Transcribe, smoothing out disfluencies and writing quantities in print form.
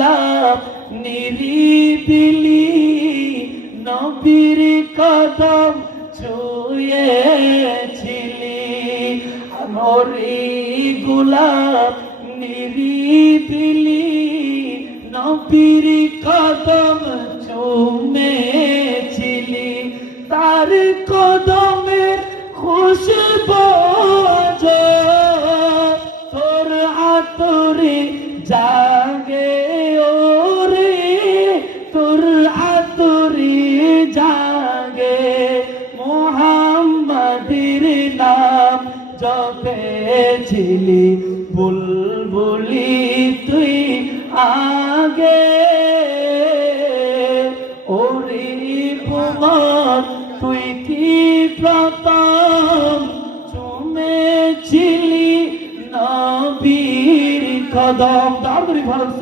গোলাপ নিরিবিলি নবীর কদম ছুঁয়েছিলি আমার গোলাপ নিরিবিলি নবীর কদম চুমেছিলি তার কদমের খুশবু তোর আতরে জাগে ওরে তোর আতরে জাগে মুহাম্মাদের নাম জপেছিলি বুলবুলি তুই আগে ওরে কুমার তুই কি প্রথম চুমেছিলি নবীর কদম। তাড়াতাড়ি ভারত